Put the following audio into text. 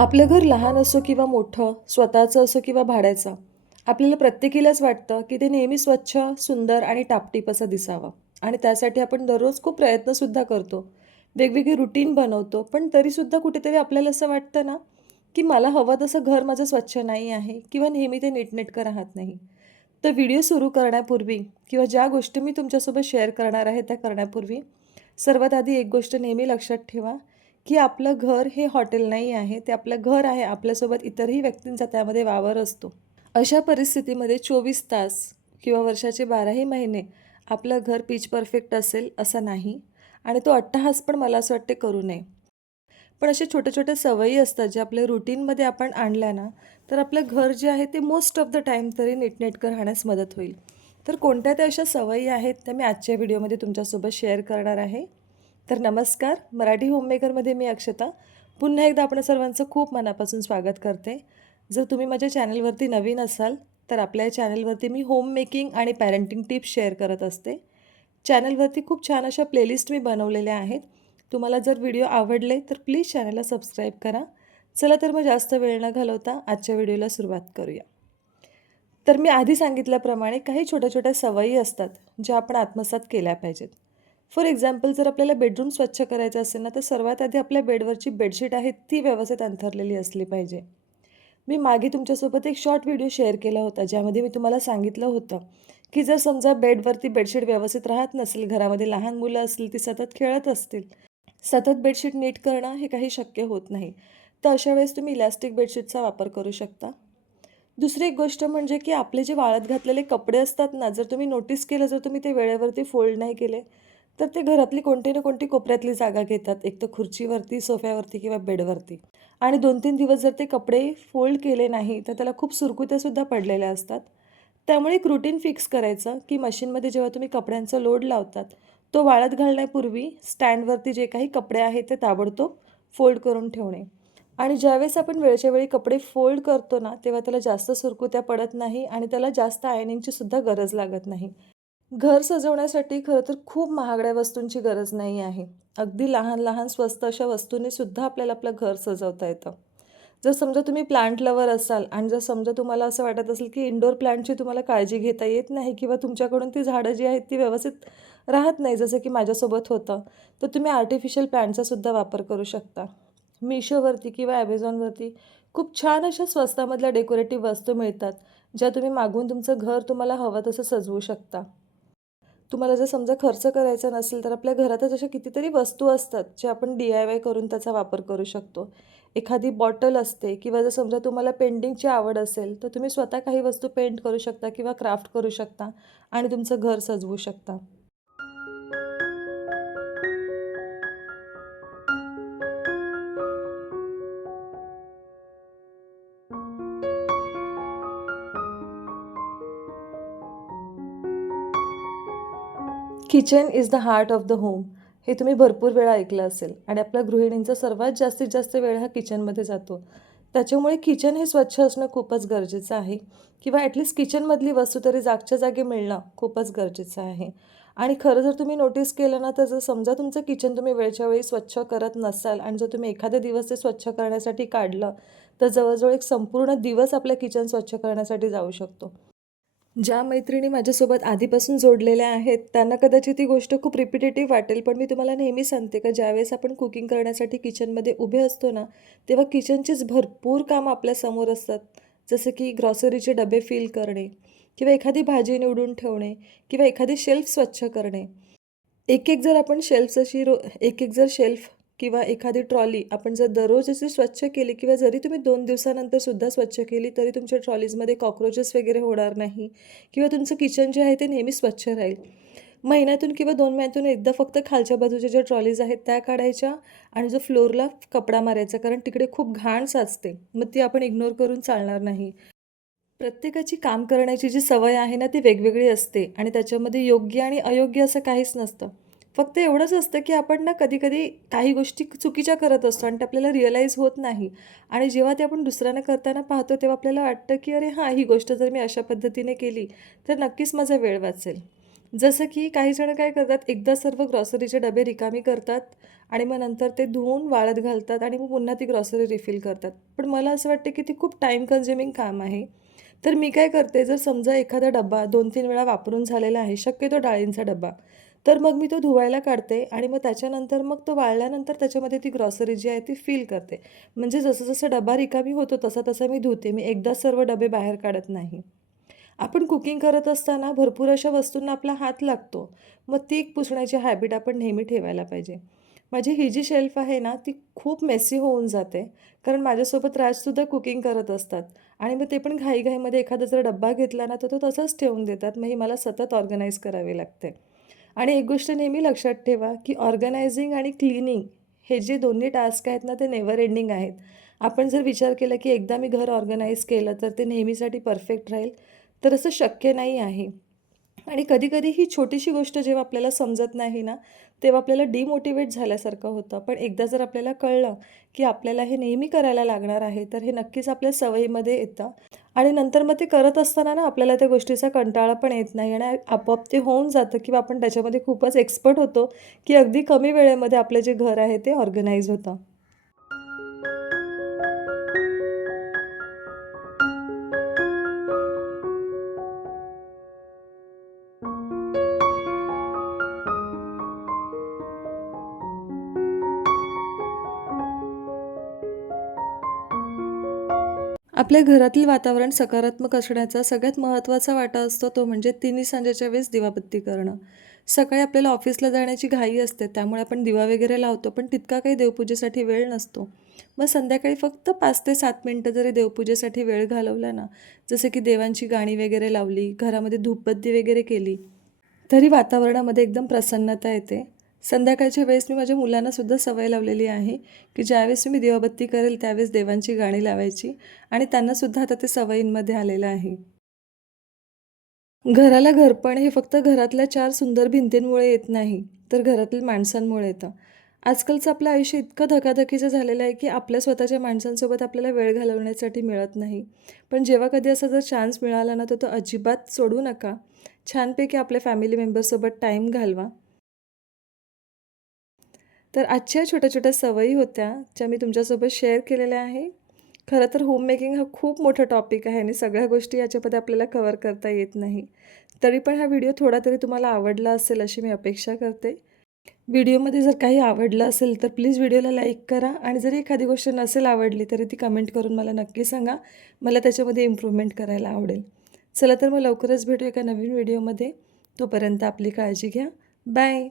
आपलं घर लहान असो किंवा मोठं, स्वतःचं असो किंवा भाड्याचं, आपल्याला प्रत्येकीलाच वाटतं, की ते नेहमी स्वच्छ, सुंदर आणि टापटीप असं दिसावं. आणि त्यासाठी आपण दररोज खूप प्रयत्नसुद्धा करतो. वेगवेगळी रुटीन बनवतो. पण तरीसुद्धा कुठेतरी आपल्याला असं वाटतं ना, की मला हवं तसं घर माझं स्वच्छ नाही आहे किंवा नेहमी ते नीटनेटकं राहत नाही. तर व्हिडिओ सुरू करण्यापूर्वी किंवा ज्या गोष्टी मी तुमच्यासोबत शेअर करणार आहे त्या करण्यापूर्वी, सर्वात आधी एक गोष्ट नेहमी लक्षात ठेवा, की आपलं घर हे हॉटेल नाही आहे. ते आपलं घर आहे. आपल्यासोबत इतरही व्यक्तींचा त्यामध्ये वावर असतो. अशा परिस्थितीमध्ये 24 तास किंवा वर्षाचे 12ही महिने आपलं घर पिच परफेक्ट असेल असं नाही आणि तो अट्टहास पण मला असं वाटते करू नये. पण अशा छोट्या-छोट्या सवयी असतात ज्या आपल्या रुटीनमध्ये आपण आणल्या ना, तर आपलं घर जे आहे ते मोस्ट ऑफ द टाईम तरी नीटनेटकं राहण्यास मदत होईल. तर कोणत्या त्या अशा सवयी आहेत त्या मी आजच्या व्हिडिओमध्ये तुमच्यासोबत शेअर करणार आहे. तर नमस्कार, मराठी होममेकरमध्ये मी अक्षता. पुन्हा एकदा आपणा सर्वांचं खूप मनापासून स्वागत करते. जर तुम्ही माझ्या चॅनलवरती नवीन असाल, तर आपल्या या चॅनलवरती मी होम मेकिंग आणि पॅरेंटिंग टिप्स शेअर करत असते. चॅनलवरती खूप छान अशा प्लेलिस्ट मी बनवलेल्या आहेत. तुम्हाला जर व्हिडिओ आवडले तर प्लीज चॅनलला सबस्क्राईब करा. चला तर मग जास्त वेळ न घालवता आजच्या व्हिडिओला सुरुवात करूया. तर मी आधी सांगितल्याप्रमाणे काही छोट्या-छोट्या सवयी असतात, ज्या आपण आत्मसात केल्या पाहिजेत. फॉर एक्झाम्पल जर आपल्याला बेडरूम स्वच्छ करायचं असेल ना, तर सर्वात आधी आपल्या बेडवरची बेडशीट आहे ती व्यवस्थित अंथरलेली असली पाहिजे. मी मागे तुमच्यासोबत एक शॉर्ट व्हिडिओ शेअर केला होता, ज्यामध्ये मी तुम्हाला सांगितलं होतं, की जर समजा बेडवरती बेडशीट व्यवस्थित राहत नसेल, घरामध्ये लहान मुलं असतील, ती सतत खेळत असतील, सतत बेडशीट नीट करणं हे काही शक्य होत नाही. तर अशा वेळेस तुम्ही इलॅस्टिक बेडशीटचा वापर करू शकता. दुसरी एक गोष्ट म्हणजे की आपले जे वाळत घातलेले कपडे असतात ना, जर तुम्ही नोटीस केलं, जर तुम्ही ते वेळेवरती फोल्ड नाही केले, तर ते घरातली कोणती ना कोणती कोपऱ्यातली जागा घेतात. एक तर खुर्चीवरती, सोफ्यावरती किंवा बेडवरती. आणि 2-3 दिवस जर ते कपडे फोल्ड केले नाही, तर त्याला खूप सुरकुत्यासुद्धा पडलेल्या असतात. त्यामुळे एक रुटीन फिक्स करायचं, की मशीनमध्ये जेव्हा तुम्ही कपड्यांचा लोड लावतात, तो वाळत घालण्यापूर्वी स्टँडवरती जे काही कपडे आहेत, ते ताबडतोब फोल्ड करून ठेवणे. आणि ज्यावेळेस आपण वेळच्या वेळी कपडे फोल्ड करतो ना, तेव्हा त्याला जास्त सुरकुत्या पडत नाही आणि त्याला जास्त आयर्निंगची सुद्धा गरज लागत नाही. घर सजवण्यासाठी खरं तर खूप महागड्या वस्तूंची गरज नाही आहे. अगदी लहान-लहान स्वस्त अशा वस्तूंनी सुद्धा आपल्याला आपलं घर सजवता येतं. जर समजा तुम्ही प्लांट लवर असाल आणि जर समजा तुम्हाला असं वाटत असेल, की इंडोर प्लांटची तुम्हाला काळजी घेता येत नाही किंवा तुमच्याकडून ती झाडं जी आहेत ती व्यवस्थित राहत नाही, जसं की माझ्यासोबत होतं, तर तुम्ही आर्टिफिशियल प्लांटचा सुद्धा वापर करू शकता. मिशोवरती किंवा Amazonवरती खूप छान अशा स्वस्तामधल्या डेकोरेटिव्ह वस्तू मिळतात, ज्या तुम्ही मागवून तुमचं घर तुम्हाला हवं तसं सजवू शकता. तुम्हाला जर समजा खर्च करायचा नसेल, तर आपल्या घरातच अशा कितीतरी वस्तू असतात, ज्या आपण DIY करून त्याचा वापर करू शकतो. एखादी बॉटल असते किंवा जर समजा तुम्हाला पेंटिंगची आवड असेल, तर तुम्ही स्वतः काही वस्तू पेंट करू शकता किंवा क्राफ्ट करू शकता आणि तुमचं घर सजवू शकता. Kitchen is the heart of the home. हे तुम्ही भरपूर वेळा ऐकलं असेल आणि आपल्या गृहिणींचा सर्वात जास्तीत जास्त वेळ हा किचनमध्ये जातो. त्याच्यामुळे किचन हे स्वच्छ असणं खूपच गरजेचं आहे किंवा ॲटलीस्ट किचनमधली वस्तू तरी जागच्या जागी मिळणं खूपच गरजेचं आहे. आणि खरं जर तुम्ही नोटीस केलं ना, तर जर समजा तुमचं किचन तुम्ही वेळच्या वेळी स्वच्छ करत नसाल आणि जर तुम्ही एखादा दिवस ते स्वच्छ करण्यासाठी काढलं, तर जवळजवळ एक संपूर्ण दिवस आपल्या किचन स्वच्छ करण्यासाठी जाऊ शकतो. ज्या मैत्रिणी माझ्यासोबत आधीपासून जोडलेल्या आहेत, त्यांना कदाचित ही गोष्ट खूप रिपिटेटिव्ह वाटेल, पण मी तुम्हाला नेहमी सांगते का ज्यावेळेस आपण कुकिंग करण्यासाठी किचनमध्ये उभे असतो ना, तेव्हा किचनचीच भरपूर कामं आपल्यासमोर असतात. जसं की ग्रॉसरीचे डबे फिल करणे किंवा एखादी भाजी निवडून ठेवणे किंवा एखादी शेल्फ स्वच्छ करणे. एक-एक जर आपण शेल्फ्स अशी एक-एक जर शेल्फ किंवा एखादी ट्रॉली आपण जर दररोज अशी स्वच्छ केली किंवा जरी तुम्ही 2 दिवसानंतर सुद्धा स्वच्छ केली, तरी तुमच्या ट्रॉलीजमध्ये कॉकरोचेस वगैरे होणार नाही किंवा तुमचं किचन जे आहे ते नेहमी स्वच्छ राहील. महिन्यातून किंवा 2 महिन्यातून एकदा फक्त खालच्या बाजूच्या ज्या ट्रॉलीज आहेत त्या काढायच्या आणि जो फ्लोअरला कपडा मारायचा, कारण तिकडे खूप घाण साचते. मग ती आपण इग्नोर करून चालणार नाही. प्रत्येकाची काम करण्याची जी सवय आहे ना, ती वेगवेगळी असते आणि त्याच्यामध्ये योग्य आणि अयोग्य असं काहीच नसतं. फक्त एवढंच असतं, की आपण ना कधी-कधी काही गोष्टी चुकीच्या करत असतो आणि ते आपल्याला रिअलाईज होत नाही आणि जेव्हा ते आपण दुसऱ्यांना करताना पाहतो, तेव्हा आपल्याला वाटतं, की "अरे हां, ही गोष्ट जर मी अशा पद्धतीने केली, तर नक्कीच माझा वेळ वाचेल." जसं की काही जण काय करतात, एकदा सर्व ग्रॉसरीचे डबे रिकामी करतात आणि मग नंतर ते धुवून वाळत घालतात आणि मग पुन्हा ती ग्रॉसरी रिफिल करतात. पण मला असं वाटतं की ती खूप टाईम कन्झ्युमिंग काम आहे. तर मी काय करते, जर समजा एखादा डब्बा 2-3 वेळा वापरून झालेला आहे, शक्यतो डाळींचा डब्बा, तर मग मी तो धुवायला काढते आणि मग त्याच्यानंतर मग तो वाळल्यानंतर त्याच्यामध्ये ती ग्रॉसरी जी आहे ती फिल करते. म्हणजे जसं-जसं डबा रिकामी होतो तसा-तसा मी धुते. मी एकदाच सर्व डबे बाहेर काढत नाही. आपण कुकिंग करत असताना भरपूर अशा वस्तूंना आपला हात लागतो. मग ती एक पुसण्याची हॅबिट आपण नेहमी ठेवायला पाहिजे. माझी ही जी शेल्फ आहे ना, ती खूप मेसी होऊन जाते. कारण माझ्यासोबत राजसुद्धा कुकिंग करत असतात आणि मग ते पण घाईघाईमध्ये एखादा जर डब्बा घेतला ना, तर तो तसाच ठेवून देतात. मग ही मला सतत ऑर्गनाइज करावी लागते. आणि एक गोष्ट नेहमी लक्षात ठेवा, की ऑर्गनायझिंग आणि क्लीनिंग हे जे दोन्ही टास्क आहेत ना, ते नेव्हर एंडिंग आहेत. आपण जर विचार केला, की एकदा मी घर ऑर्गनाइज केलं, तर ते नेहमीसाठी परफेक्ट राहील, तर असं शक्य नाही आहे. आणि कधी-कधी ही छोटीशी गोष्ट जेव्हा आपल्याला समजत नाही ना, तेव्हा आपल्याला डिमोटिवेट झाल्यासारखं होतं. पण एकदा जर आपल्याला कळलं, की आपल्याला हे नेहमी करायला लागणार आहे, तर हे नक्कीच आपल्या सवयीमध्ये येतं आणि नंतर मग ते करत असताना ना, आपल्याला त्या गोष्टीचा कंटाळा पण येत नाही आणि आपोआप ते होऊन जातं किंवा आपण त्याच्यामध्ये खूपच एक्सपर्ट होतो, की अगदी कमी वेळेमध्ये आपलं जे घर आहे ते ऑर्गनाइज होतं. आपल्या घरातील वातावरण सकारात्मक असण्याचा सगळ्यात महत्त्वाचा वाटा असतो तो म्हणजे तिन्ही सांजेच्या वेळेस दिवाबत्ती करणं. सकाळी आपल्याला ऑफिसला जाण्याची घाई असते त्यामुळे आपण दिवा वगैरे लावतो पण तितका काही देवपूजेसाठी वेळ नसतो. मग संध्याकाळी फक्त 5 ते 7 मिनिटं जरी देवपूजेसाठी वेळ घालवला ना, जसं की देवांची गाणी वगैरे लावली, घरामध्ये धूपबत्ती वगैरे केली, तरी वातावरणामध्ये एकदम प्रसन्नता येते. संध्याकाळच्या वेळेस मी माझ्या मुलांना सुद्धा सवय लावलेली आहे, की ज्यावेळेस मी दिवाबत्ती करेल त्यावेळेस देवांची गाणी लावायची आणि त्यांनासुद्धा आता ते सवयींमध्ये आलेलं आहे. घराला घरपण हे फक्त घरातल्या 4 सुंदर भिंतींमुळे येत नाही, तर घरातील माणसांमुळे येतं. आजकालचं आपलं आयुष्य इतकं धकाधकीचं झालेलं आहे, की आपल्या स्वतःच्या माणसांसोबत आपल्याला वेळ घालवण्यासाठी मिळत नाही. पण जेव्हा कधी असा जर चान्स मिळाला ना, तर तो अजिबात सोडू नका. छानपैकी आपल्या फॅमिली मेंबर्ससोबत टाईम घालवा. तर आजच्या छोट्या-छोट्या सवयी होत्या, ज्या मी तुमच्यासोबत शेअर केलेल्या आहे. खरं तर होम मेकिंग हा खूप मोठा टॉपिक आहे आणि सगळ्या गोष्टी याच्यामध्ये आपल्याला कव्हर करता येत नाही. तरी पण हा व्हिडिओ थोडा तरी तुम्हाला आवडला असेल अशी मी अपेक्षा करते. व्हिडिओमध्ये जर काही आवडलं असेल तर प्लीज व्हिडिओला लाईक करा आणि जरी एखादी गोष्ट नसेल आवडली तरी ती कमेंट करून मला नक्की सांगा. मला त्याच्यामध्ये इम्प्रूव्हमेंट करायला आवडेल. चला तर मग लवकरच भेटू एका नवीन व्हिडिओमध्ये. तोपर्यंत आपली काळजी घ्या. बाय.